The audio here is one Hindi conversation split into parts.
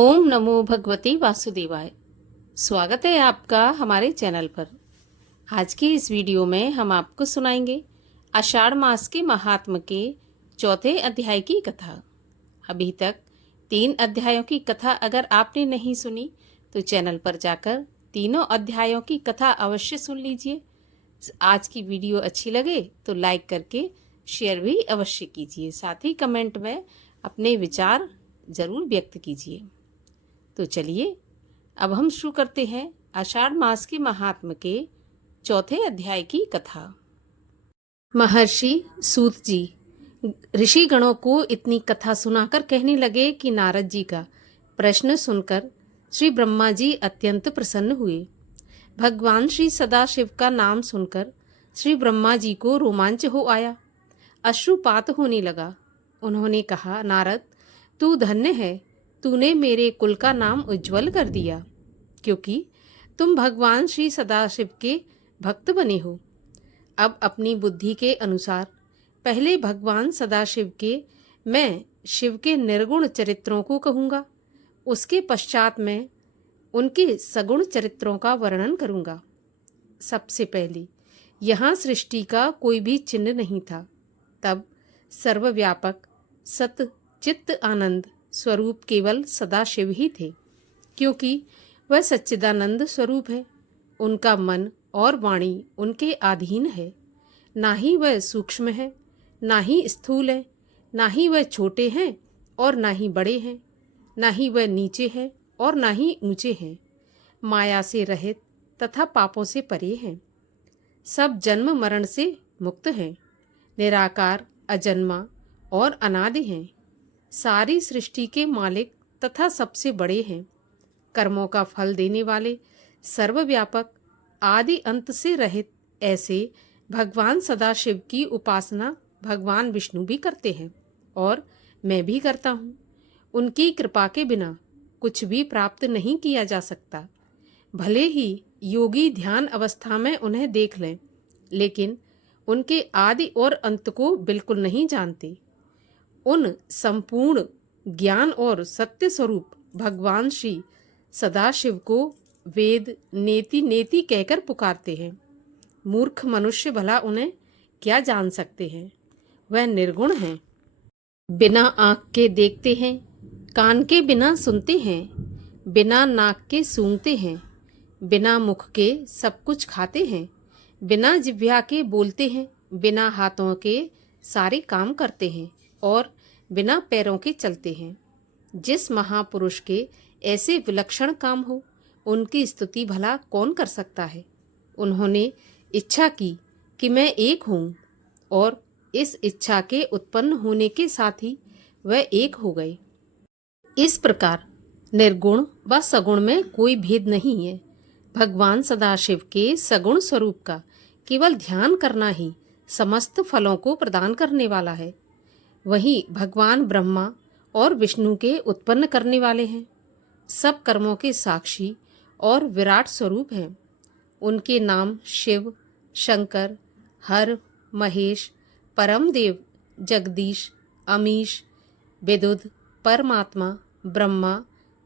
ओम नमो भगवती वासुदेवाय। स्वागत है आपका हमारे चैनल पर। आज की इस वीडियो में हम आपको सुनाएंगे आषाढ़ मास के महात्म के चौथे अध्याय की कथा। अभी तक 3 अध्यायों की कथा अगर आपने नहीं सुनी तो चैनल पर जाकर तीनों अध्यायों की कथा अवश्य सुन लीजिए। आज की वीडियो अच्छी लगे तो लाइक करके शेयर भी अवश्य कीजिए, साथ ही कमेंट में अपने विचार जरूर व्यक्त कीजिए। तो चलिए अब हम शुरू करते हैं आषाढ़ मास के महात्म के चौथे अध्याय की कथा। महर्षि सूत जी ऋषि गणों को इतनी कथा सुनाकर कहने लगे कि नारद जी का प्रश्न सुनकर श्री ब्रह्मा जी अत्यंत प्रसन्न हुए। भगवान श्री सदाशिव का नाम सुनकर श्री ब्रह्मा जी को रोमांच हो आया, अश्रुपात होने लगा। उन्होंने कहा, नारद तू धन्य है, तूने मेरे कुल का नाम उज्जवल कर दिया, क्योंकि तुम भगवान श्री सदाशिव के भक्त बने हो। अब अपनी बुद्धि के अनुसार पहले भगवान सदाशिव के मैं शिव के निर्गुण चरित्रों को कहूँगा, उसके पश्चात मैं उनके सगुण चरित्रों का वर्णन करूँगा। सबसे पहले यहाँ सृष्टि का कोई भी चिन्ह नहीं था, तब सर्वव्यापक सत चित्त आनंद स्वरूप केवल सदाशिव ही थे, क्योंकि वह सच्चिदानंद स्वरूप है। उनका मन और वाणी उनके अधीन है। ना ही वह सूक्ष्म है, ना ही स्थूल है, ना ही वह छोटे हैं और ना ही बड़े हैं, ना ही वह नीचे है और ना ही ऊंचे हैं। माया से रहित तथा पापों से परे हैं। सब जन्म मरण से मुक्त हैं। निराकार, अजन्मा और अनादि हैं। सारी सृष्टि के मालिक तथा सबसे बड़े हैं। कर्मों का फल देने वाले, सर्वव्यापक, आदि अंत से रहित ऐसे भगवान सदाशिव की उपासना भगवान विष्णु भी करते हैं और मैं भी करता हूँ। उनकी कृपा के बिना कुछ भी प्राप्त नहीं किया जा सकता। भले ही योगी ध्यान अवस्था में उन्हें देख लें, लेकिन उनके आदि और अंत को बिल्कुल नहीं जानते। उन संपूर्ण ज्ञान और सत्य स्वरूप भगवान श्री सदाशिव को वेद नेति नेति कहकर पुकारते हैं। मूर्ख मनुष्य भला उन्हें क्या जान सकते हैं। वह निर्गुण हैं, बिना आँख के देखते हैं, कान के बिना सुनते हैं, बिना नाक के सूंघते हैं, बिना मुख के सब कुछ खाते हैं, बिना जिह्वा के बोलते हैं, बिना हाथों के सारे काम करते हैं और बिना पैरों के चलते हैं। जिस महापुरुष के ऐसे विलक्षण काम हो, उनकी स्तुति भला कौन कर सकता है। उन्होंने इच्छा की कि मैं एक हूँ और इस इच्छा के उत्पन्न होने के साथ ही वह एक हो गए। इस प्रकार निर्गुण व सगुण में कोई भेद नहीं है। भगवान सदाशिव के सगुण स्वरूप का केवल ध्यान करना ही समस्त फलों को प्रदान करने वाला है। वही भगवान ब्रह्मा और विष्णु के उत्पन्न करने वाले हैं। सब कर्मों के साक्षी और विराट स्वरूप हैं। उनके नाम शिव, शंकर, हर, महेश, परमदेव, जगदीश, अमीश, विदुद, परमात्मा, ब्रह्मा,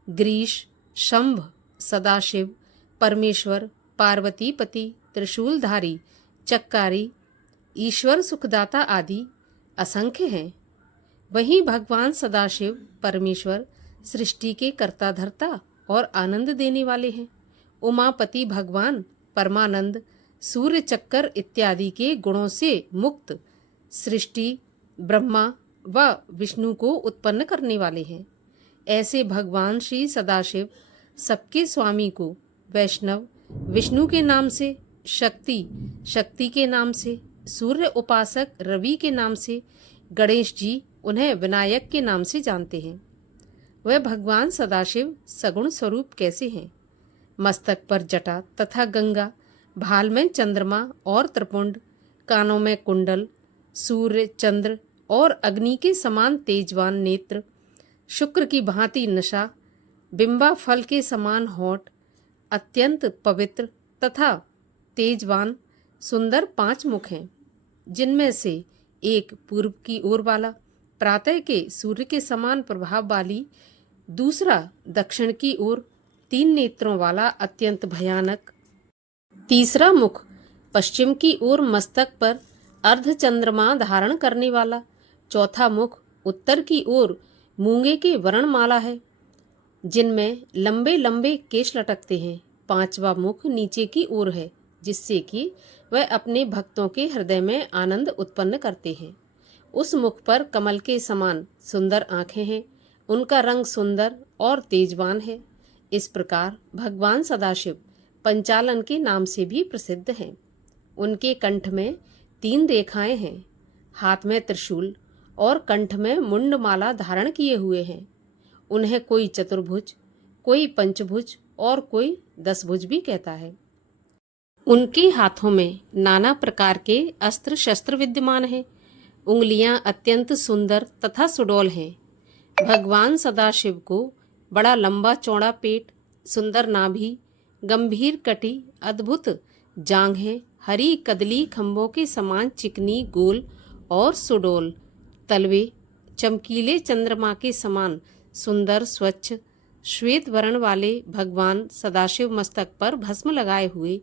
ग्रीश, शंभ, सदाशिव, परमेश्वर, पार्वतीपति, त्रिशूलधारी, चक्कारी, ईश्वर, सुखदाता आदि असंख्य हैं। वहीं भगवान सदाशिव परमेश्वर सृष्टि के कर्ता धर्ता और आनंद देने वाले हैं। उमापति भगवान परमानंद, सूर्य चक्कर इत्यादि के गुणों से मुक्त सृष्टि, ब्रह्मा व विष्णु को उत्पन्न करने वाले हैं। ऐसे भगवान श्री सदाशिव सबके स्वामी को वैष्णव विष्णु के नाम से, शक्ति शक्ति के नाम से, सूर्य उपासक रवि के नाम से, गणेश जी उन्हें विनायक के नाम से जानते हैं। वह भगवान सदाशिव सगुण स्वरूप कैसे हैं। मस्तक पर जटा तथा गंगा, भाल में चंद्रमा और त्रिपुंड, कानों में कुंडल, सूर्य, चंद्र और अग्नि के समान तेजवान नेत्र, शुक्र की भांति नशा, बिंबा फल के समान होठ, अत्यंत पवित्र तथा तेजवान सुंदर 5 मुख हैं, जिनमें से एक पूर्व की ओर वाला, प्रातः के सूर्य के समान प्रभाव वाली दूसरा दक्षिण की ओर 3 नेत्रों वाला अत्यंत भयानक। तीसरा मुख पश्चिम की ओर मस्तक पर अर्ध चंद्रमा धारण करने वाला। चौथा मुख उत्तर की ओर मूंगे के वर्णमाला है, जिनमें लंबे लंबे केश लटकते हैं। पांचवा मुख नीचे की ओर है, जिससे कि वह अपने भक्तों के हृदय में आनंद उत्पन्न करते हैं। उस मुख पर कमल के समान सुंदर आंखें हैं। उनका रंग सुंदर और तेजवान है। इस प्रकार भगवान सदाशिव पंचालन के नाम से भी प्रसिद्ध हैं। उनके कंठ में 3 रेखाएं हैं, हाथ में त्रिशूल और कंठ में मुंडमाला धारण किए हुए हैं। उन्हें कोई चतुर्भुज, कोई पंचभुज और कोई 10 भुज भी कहता है। उनके हाथों में नाना प्रकार के अस्त्र शस्त्र विद्यमान हैं। उंगलियां अत्यंत सुंदर तथा सुडौल हैं। भगवान सदाशिव को बड़ा लंबा चौड़ा पेट, सुंदर नाभि, गंभीर कटी, अद्भुत जांघें, हरी कदली खंभों के समान चिकनी गोल और सुडौल तलवे, चमकीले चंद्रमा के समान सुंदर स्वच्छ श्वेत वर्ण वाले भगवान सदाशिव मस्तक पर भस्म लगाए हुए,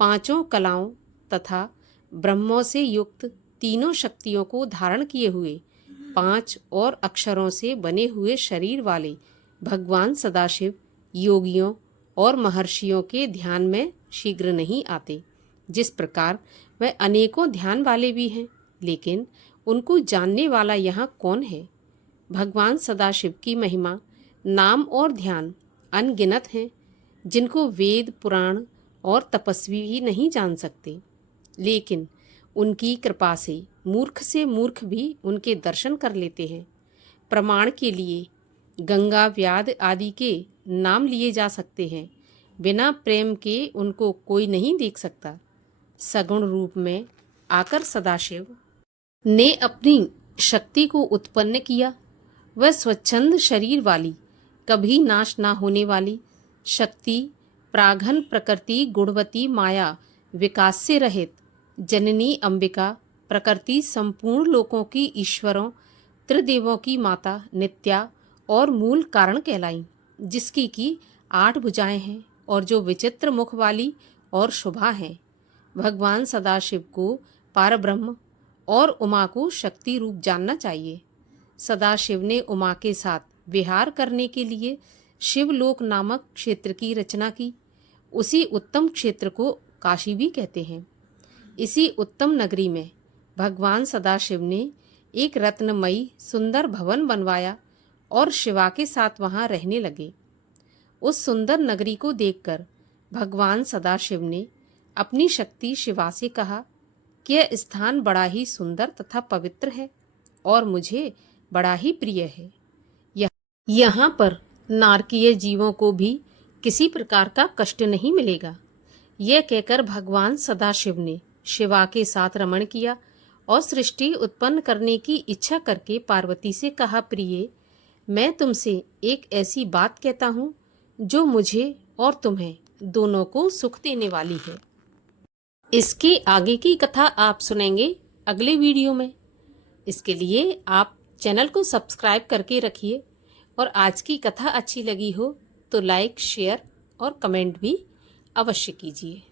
5 कलाओं तथा ब्रह्मों से युक्त 3 शक्तियों को धारण किए हुए, 5 और अक्षरों से बने हुए शरीर वाले भगवान सदाशिव योगियों और महर्षियों के ध्यान में शीघ्र नहीं आते। जिस प्रकार वह अनेकों ध्यान वाले भी हैं, लेकिन उनको जानने वाला यहाँ कौन है? भगवान सदाशिव की महिमा, नाम और ध्यान अनगिनत हैं, जिनको वेद, पुराण और तपस्वी ही नहीं जान सकते। लेकिन उनकी कृपा से मूर्ख भी उनके दर्शन कर लेते हैं। प्रमाण के लिए गंगा, व्याध आदि के नाम लिए जा सकते हैं। बिना प्रेम के उनको कोई नहीं देख सकता। सगुण रूप में आकर सदाशिव ने अपनी शक्ति को उत्पन्न किया। वह स्वच्छंद शरीर वाली, कभी नाश ना होने वाली शक्ति, प्राघन प्रकृति, गुणवती माया, विकास से रहित जननी अंबिका, प्रकृति संपूर्ण लोकों की ईश्वरों, त्रिदेवों की माता, नित्या और मूल कारण कहलाई, जिसकी की 8 भुजाएं हैं और जो विचित्र मुख वाली और शुभा हैं। भगवान सदाशिव को पारब्रह्म और उमा को शक्ति रूप जानना चाहिए। सदाशिव ने उमा के साथ विहार करने के लिए शिवलोक नामक क्षेत्र की रचना की। उसी उत्तम क्षेत्र को काशी भी कहते हैं। इसी उत्तम नगरी में भगवान सदाशिव ने एक रत्नमयी सुंदर भवन बनवाया और शिवा के साथ वहां रहने लगे। उस सुंदर नगरी को देखकर भगवान सदाशिव ने अपनी शक्ति शिवा से कहा कि यह स्थान बड़ा ही सुंदर तथा पवित्र है और मुझे बड़ा ही प्रिय है। यहाँ पर नारकीय जीवों को भी किसी प्रकार का कष्ट नहीं मिलेगा। यह कहकर भगवान सदाशिव ने शिवा के साथ रमण किया और सृष्टि उत्पन्न करने की इच्छा करके पार्वती से कहा, प्रिय, मैं तुमसे एक ऐसी बात कहता हूँ जो मुझे और तुम्हें दोनों को सुख देने वाली है। इसके आगे की कथा आप सुनेंगे अगले वीडियो में। इसके लिए आप चैनल को सब्सक्राइब करके रखिए और आज की कथा अच्छी लगी हो तो लाइक, शेयर और कमेंट भी अवश्य कीजिए।